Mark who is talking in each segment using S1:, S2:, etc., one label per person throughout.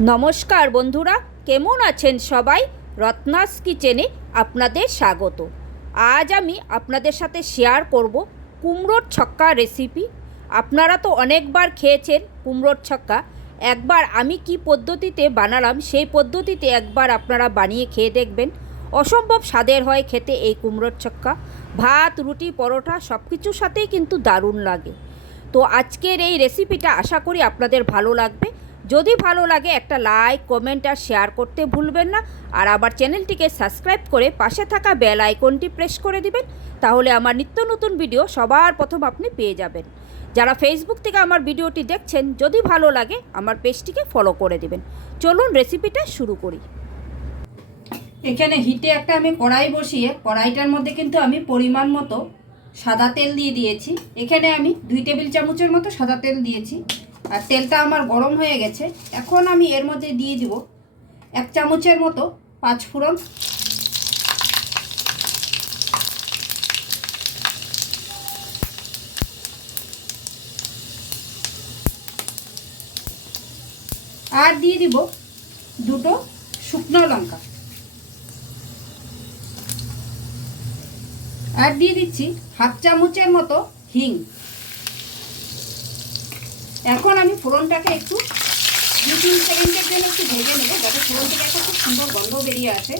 S1: নমস্কার বন্ধুরা, কেমন আছেন সবাই? রত্নাস কিচেনে আপনাদের স্বাগত। আজ আমি আপনাদের সাথে শেয়ার করব কুমড়োর ছক্কা রেসিপি আপনারা তো অনেকবার খেয়েছেন কুমড়োর ছক্কা। একবার আমি কি পদ্ধতিতে বানালাম, সেই পদ্ধতিতে একবার আপনারা বানিয়ে খেয়ে দেখবেন। অসম্ভব স্বাদের হয় খেতে এই কুমড়োর ছক্কা। ভাত, রুটি, পরোটা সব কিছুর সাথেই কিন্তু দারুণ লাগে। তো আজকের এই রেসিপিটা আশা করি আপনাদের ভালো লাগবে। যদি ভালো লাগে একটা লাইক কমেন্ট আর শেয়ার করতে ভুলবেন না। আর আবার চ্যানেলটিকে সাবস্ক্রাইব করে পাশে থাকা বেল আইকনটি প্রেস করে দিবেন। তাহলে আমার নিত্য নতুন ভিডিও সবার প্রথম আপনি পেয়ে যাবেন। যারা ফেসবুক থেকে আমার ভিডিওটি দেখছেন, যদি ভালো লাগে, আমার পেজটিকে ফলো করে দিবেন। চলুন রেসিপিটা শুরু করি। এখানে হিটে একটা আমি কড়াই বসিয়ে, কড়াইটার মধ্যে কিন্তু আমি পরিমাণ মতো সাদা তেল দিয়ে দিয়েছি। এখানে আমি দুই টেবিল চামচের মতো সাদা তেল দিয়েছি। আর তেলটা আমার গরম হয়ে গেছে। এখন আমি এর মধ্যে দিয়ে দিব এক চামচের মতো পাঁচ ফোড়ন। আর দিয়ে দিব দুটো শুকনো লঙ্কা। আর দিয়ে দিচ্ছি হাফ চামচের মতো হিং। এখন আমি ফোড়নটাকে একটু দু তিন সেকেন্ডের জন্য একটু ভেজে নেব যাতে ফোড়ন থেকে একটা খুব সুন্দর গন্ধ বেরিয়ে আসে।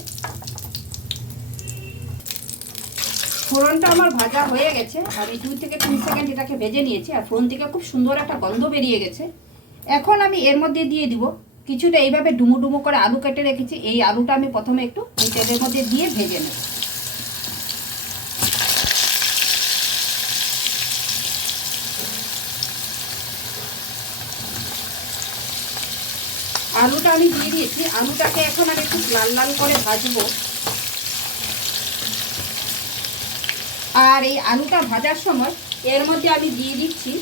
S1: ফোড়নটা আমার ভাজা হয়ে গেছে আমি দুই থেকে তিন সেকেন্ড এটাকে ভেজে নিয়েছি, আর ফোড়ন থেকে খুব সুন্দর একটা গন্ধ বেরিয়ে গেছে। এখন আমি এর মধ্যে দিয়ে দিব কিছুটা এইভাবে ডুমো ডুমো করে আলু কেটে রেখেছি, এই আলুটা আমি প্রথমে একটু তেলের মধ্যে দিয়ে ভেজে নেব। আলুটা আমি দিয়ে দিয়েছি। আলুটাকে এখন আমি একটু লাল লাল করে ভাজবো। আর এই আলুটা ভাজার সময় এর মধ্যে আমি দিয়ে দিচ্ছি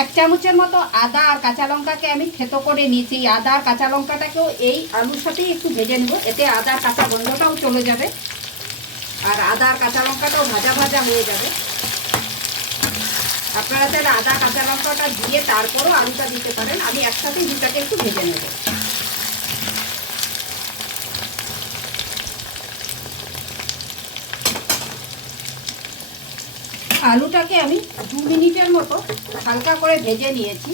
S1: এক চামচের মতো আদা আর কাঁচা লঙ্কাকে আমি থেতো করে নিয়েছি। আদা আর কাঁচা লঙ্কাটাকেও এই আলুর সাথেই একটু ভেজে নেব, এতে আদা কাঁচা গন্ধটাও চলে যাবে। আর আদা আর কাঁচা লঙ্কাটাও ভাজা ভাজা হয়ে যাবে। আপনারা তাহলে আদা, কাঁচা লঙ্কাটা দিয়ে তারপরও আলুটা দিতে পারেন। আমি একসাথে দুটাকে একটু ভেজে নেব। আলুটাকে আমি দু মিনিটের মতো হালকা করে ভেজে নিয়েছি।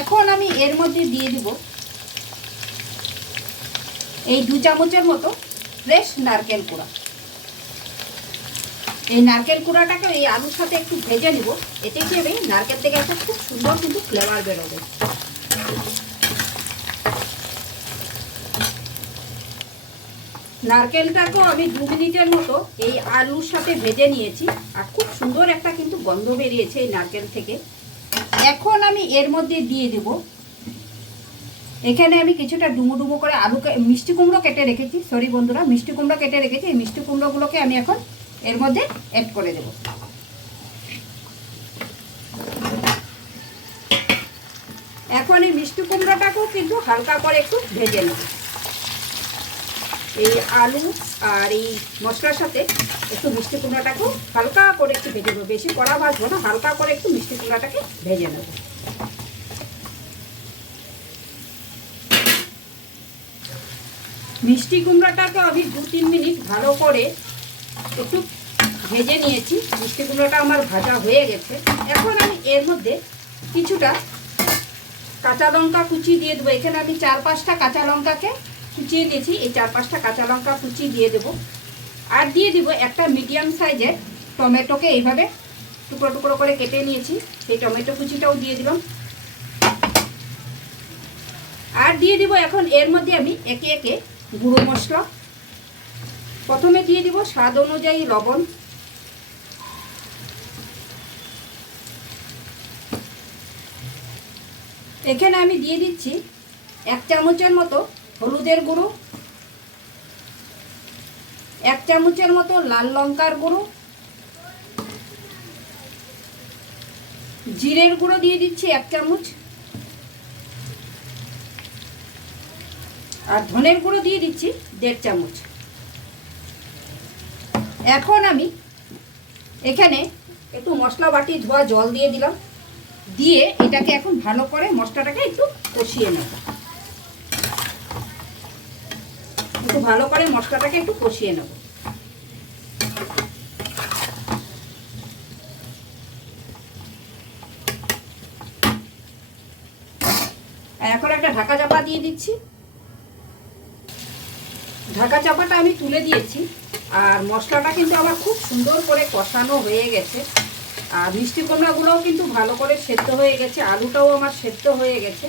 S1: এখন আমি এর মধ্যে দিয়ে দিব এই দু চামচের মতো ফ্রেশ নারকেল কুড়া। এই নারকেল কুড়াটাকে এই আলুর সাথে একটু ভেজে নিব। এতে কি হবে? নারকেল থেকে একটা খুব সুন্দর কিন্তু ফ্লেভার বেরোবে। নারকেলটাকেও আমি দু মিনিটের মতো এই আলুর সাথে ভেজে নিয়েছি আর খুব সুন্দর একটা কিন্তু গন্ধ বেরিয়েছে এই নারকেল থেকে। এখন আমি এর মধ্যে দিয়ে দেব। এখানে আমি কিছুটা ডুমো ডুমো করে আলু মিষ্টি কুমড়ো কেটে রেখেছি। সরি বন্ধুরা, মিষ্টি কুমড়ো কেটে রেখেছি। এই মিষ্টি কুমড়োগুলোকে আমি এখন এর মধ্যে অ্যাড করে দেব। এখন এই মিষ্টি কুমড়োটাকেও কিন্তু হালকা করে একটু ভেজে নেব। এই আলু আর এই মশলার সাথে একটু মিষ্টি কুমড়াটাকেও হালকা করে একটু ভেজে নেব। বেশি কড়া ভাজবো না, হালকা করে একটু মিষ্টি কুমড়াটাকে ভেজে নেব। মিষ্টি কুমড়াটাকে আমি দু তিন মিনিট ভালো করে একটু ভেজে নিয়েছি। মিষ্টি কুমড়োটা আমার ভাজা হয়ে গেছে। এখন আমি এর মধ্যে কিছুটা কাঁচা লঙ্কা কুচি দিয়ে দেবো। এখানে আমি চার পাঁচটা কাঁচা লঙ্কাকে কুচিয়ে দিয়েছি। এই চার পাঁচটা কাঁচা লঙ্কা কুচি দিয়ে দেবো। আর দিয়ে দিব একটা মিডিয়াম সাইজের টমেটোকে। এইভাবে টুকরো টুকরো করে কেটে নিয়েছি। সেই টমেটো কুচিটাও দিয়ে দিলাম। আর দিয়ে দিব এখন এর মধ্যে আমি একে একে গুঁড়ো মশলা প্রথমে দিয়ে দিব স্বাদ অনুযায়ী লবণ। এখানে আমি দিয়ে দিচ্ছি এক চামচের মতো হলুদের গুঁড়ো, এক চামচের মতো লাল লঙ্কার গুঁড়ো, জিরের গুঁড়ো দিয়ে দিচ্ছি এক চামচ, আর ধনের গুঁড়ো দিয়ে দিচ্ছি দেড় চামচ। এখন আমি এখানে একটু মশলা বাটি ধোয়া জল দিয়ে দিলাম। দিয়ে এটাকে এখন ভালো করে মশলাটাকে একটু কষিয়ে নেব। একটু ভালো করে মশলাটাকে একটু কষিয়ে নেব। এখন একটা ঢাকা চাপা দিয়ে দিচ্ছি। ঢাকা চাপাটা আমি তুলে দিয়েছি। আর মশলাটা কিন্তু আমার খুব সুন্দর করে কষানো হয়ে গেছে। আর মিষ্টি কুমড়াগুলোও কিন্তু ভালো করে সেদ্ধ হয়ে গেছে, আলুটাও আমার সেদ্ধ হয়ে গেছে।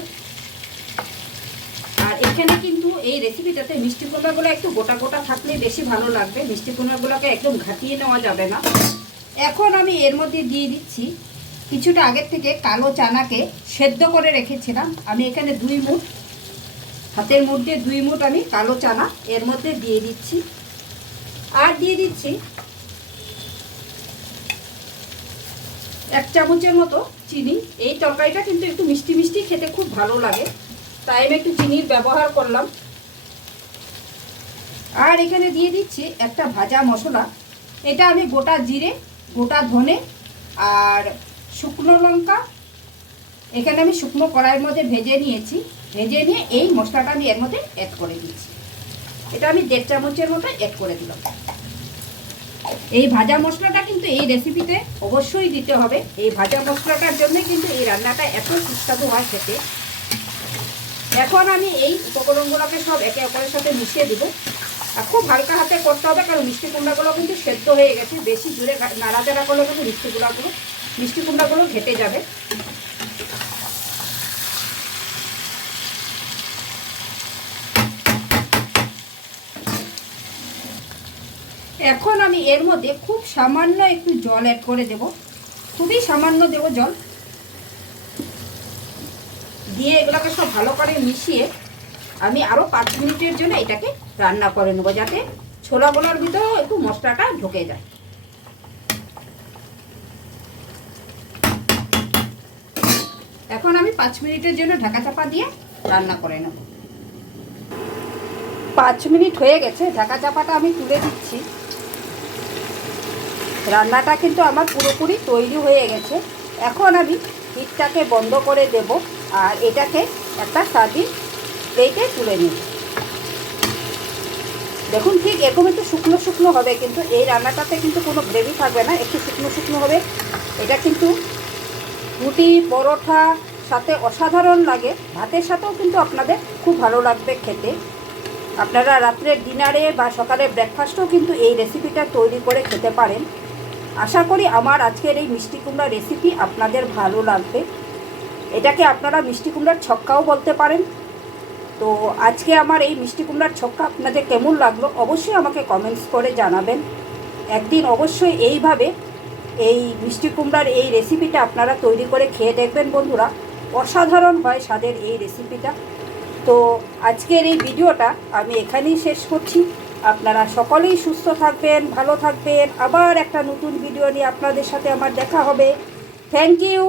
S1: আর এখানে কিন্তু এই রেসিপিটাতে মিষ্টি কুমড়াগুলো একটু গোটা গোটা থাকলে বেশি ভালো লাগবে। মিষ্টি কুমড়াগুলোকে একদম ঘাটিয়ে নেওয়া যাবে না। এখন আমি এর মধ্যে দিয়ে দিচ্ছি কিছুটা আগের থেকে কালো চানাকে সেদ্ধ করে রেখেছিলাম। আমি এখানে দুই মুঠ, হাতের মধ্যে দুই মুঠ আমি কালো চানা এর মধ্যে দিয়ে দিচ্ছি। আর দিয়ে দিচ্ছি এক চামচের মতো চিনি। এই তরকারিটা কিন্তু একটু মিষ্টি মিষ্টি খেতে খুব ভালো লাগে। তাই আমি একটু চিনির ব্যবহার করলাম। আর এখানে দিয়ে দিচ্ছি একটা ভাজা মশলা। এটা আমি গোটা জিরে, গোটা ধনে আর শুকনো লঙ্কা। এখানে আমি শুকনো কড়াইয়ের মধ্যে ভেজে নিয়েছি। ভেজে নিয়ে এই মশলাটা আমি এর মধ্যে অ্যাড করে দিচ্ছি। এটা আমি দেড় চামচের মতো অ্যাড করে দিলাম। এই ভাজা মশলাটা কিন্তু এই রেসিপিতে অবশ্যই দিতে হবে। এই ভাজা মশলাটার জন্য কিন্তু এই রান্নাটা এত সুস্বাদু হয় খেতে। এখন আমি এই উপকরণগুলোকে সব একে অপরের সাথে মিশিয়ে দেবো। আর খুব হালকা হাতে করতে হবে, কারণ মিষ্টি কুমড়াগুলো কিন্তু সেদ্ধ হয়ে গেছে। বেশি জুড়ে নাড়াচাড়া করলে কিন্তু মিষ্টি কুমড়াগুলো মিষ্টি কুমড়াগুলো ঘেটে যাবে। এখন আমি এর মধ্যে খুব সামান্য একটু জল অ্যাড করে দেব। খুবই সামান্য দেব জল। দিয়ে এগুলোকে সব ভালো করে মিশিয়ে আমি আরও পাঁচ মিনিটের জন্য এটাকে রান্না করে নেব যাতে ছোলাগুলোর ভিতরেও একটু মশলাটা ঢুকে যায়। এখন আমি পাঁচ মিনিটের জন্য ঢাকা চাপা দিয়ে রান্না করে নেব। পাঁচ মিনিট হয়ে গেছে। ঢাকা চাপাটা আমি তুলে দিচ্ছি। রান্নাটা কিন্তু আমার পুরোপুরি তৈরি হয়ে গেছে। এখন আমি হিটটাকে বন্ধ করে দেব আর এটাকে একটা সার্ভিং প্লেটে তুলে নিই দেখুন, ঠিক এরকম একটু শুকনো শুকনো হবে, কিন্তু এই রান্নাটাতে কিন্তু কোনো গ্রেভি থাকবে না, একটু শুকনো শুকনো হবে। এটা কিন্তু রুটি পরোঠা সাথে অসাধারণ লাগে। ভাতের সাথেও কিন্তু আপনাদের খুব ভালো লাগবে খেতে। আপনারা রাত্রের ডিনারে বা সকালে ব্রেকফাস্টও কিন্তু এই রেসিপিটা তৈরি করে খেতে পারেন। আশা করি আমার আজকের এই মিষ্টি কুমড়া রেসিপি আপনাদের ভালো লাগবে। এটাকে আপনারা মিষ্টি কুমড়ার ছক্কাও বলতে পারেন। তো আজকে আমার এই মিষ্টি কুমড়ার ছক্কা আপনাদের কেমন লাগল অবশ্যই আমাকে কমেন্টস করে জানাবেন। একদিন অবশ্যই এইভাবে এই মিষ্টি কুমড়ার এই রেসিপিটা আপনারা তৈরি করে খেয়ে দেখবেন বন্ধুরা। অসাধারণ হয় স্বাদের এই রেসিপিটা তো আজকের এই ভিডিওটা আমি এখানেই শেষ করছি। আপনারা সকলেই সুস্থ থাকবেন, ভালো থাকবেন। আবার একটা নতুন ভিডিও নিয়ে আপনাদের সাথে আমার দেখা হবে। Thank you